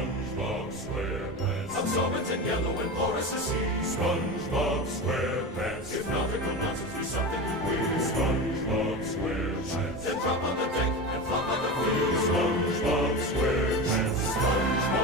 SpongeBob SquarePants. Absorbent and yellow and porous as sea. SpongeBob SquarePants. If nautical nonsense be something you weird. SpongeBob SquarePants. Then drop on the deck and flop on the field. SpongeBob SquarePants. SpongeBob